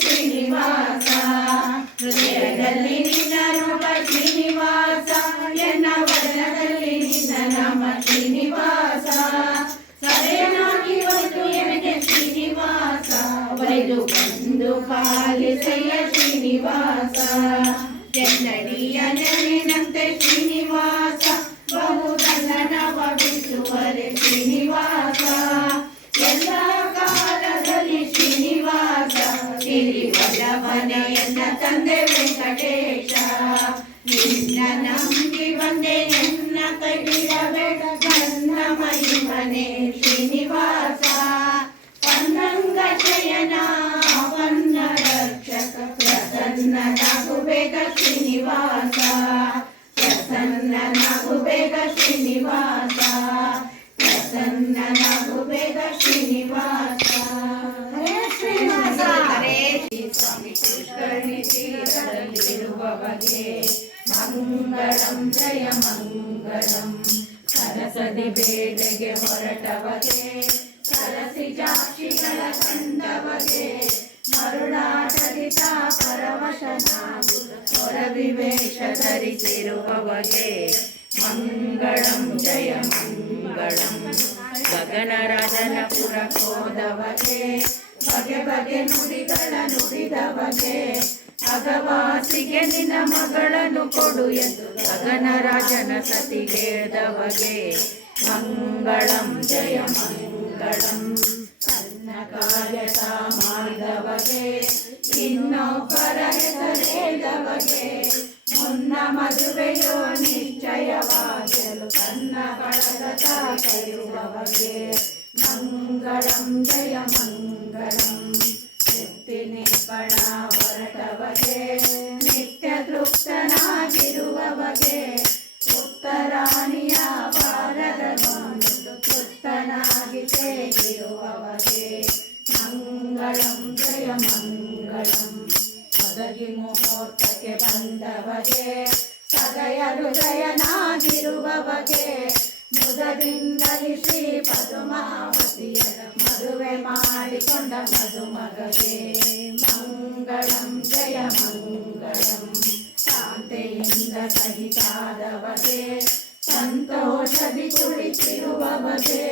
ಶ್ರೀನಿವಾಸ ಹೃದಯದಲ್ಲಿ ನಿನ್ನ ರೂಪ ಶ್ರೀನಿವಾಸ ಎನ್ನ ಬಂದು ಪಾಲಿಸಯ್ಯ ಶ್ರೀನಿವಾಸ ಎನ್ನಡಿಯ ನೆನೆನಂತೆ ಶ್ರೀನಿವಾಸ ಬಹುದಲ್ಲನವ ಬಿಸುವರೆ ಶ್ರೀನಿವಾಸ ಎಲ್ಲ ಕಾಲದಲ್ಲಿ ಶ್ರೀನಿವಾಸ ಸಿರಿವಲ್ಲಭನ ಎನ್ನ ತಂದೆ ವೆಂಕಟೇಶ ನಿನ್ನ ನಂಬಿ ಬಂದೆ ಎನ್ನ ಕೈಬಿಡಬೇಡ ನನ್ನ ಮಹಿಮನೆ ಶ್ರೀನಿವಾಸ ಹರೇ ಶ್ರೀನಿವಾಸ ಹರೇ ಸ್ವಾಮಿ ಪುಷ್ಕರಣಿ ತೀರದಲ್ಲಿರುವ ಬಗೆ ಮಂಗಳಂ ಜಯ ಮಂಗಳಂ ಸರಸದಿ ಹೊರಟವಗೆ ಸರಸಿ ಜಾಕ್ಷಿಗಳ ಕಂಡವಗೆ ಮರುಳಾಟದಿತ ಪರವಶನಾಗು ಹೊರವಿವೇಶ ಧರಿಸಿರುವವಗೆ ಪುರಕೋದವಗೆ ಬಗೆ ಬಗೆ ನುಡಿಗಳ ನುಡಿದವಗೆ ಅಗವಾಸಿಗೆ ನಿನ್ನ ಮಗಳನ್ನು ಕೊಡು ಎಂದು ಗಗನರಾಜನ ಸತಿಗೇಳ್ದವಗೆ ಮಂಗಳಂ ಜಯ ಮಂಗಳಂ. ತನ್ನ ಕಾರ್ಯತ ಮಾಡಿದವಗೆ ಇನ್ನೊಬ್ಬರ ಹೆಸರೇದವಗೆ ಮುನ್ನ ಮದುವೆಯೋ ನಿಶ್ಚಯವಾಗಲು ತನ್ನ ಬಳಗತ ಕೈರುವವಗೆ ಮಂಗಳಂ ಜಯ ಮಂಗಳಂ ಪಣ ಹೊರಟವಗೆ ನಿತ್ಯ ತೃಪ್ತನಾಗಿರುವವಗೆ ಉತ್ತರಾಣಿಯ ಬಾರದ ತೃಪ್ತನಾಗಿ ಸೇರಿರುವವಗೆ ಮಂಗಳಂ ಜಯ ಮಂಗಳಂ ಒದಗಿ ಮುಹೂರ್ತಕ್ಕೆ ಬಂದವಗೆ ಸದಯ ಹೃದಯನಾಗಿರುವವಗೆ ಗಳಿಂದಲಿಸಿ ಪದುಮಾವತಿಯ ಮದುವೆ ಮಾಡಿಕೊಂಡ ಮದುಮಗವೇ ಮಂಗಳಂ ಜಯ ಮಂಗಳಂ ಶಾಂತೆಯಿಂದ ಸಹಿತಾದವಗೆ ಸಂತೋಷದಿ ಕುಳಿತಿರುವವಗೆ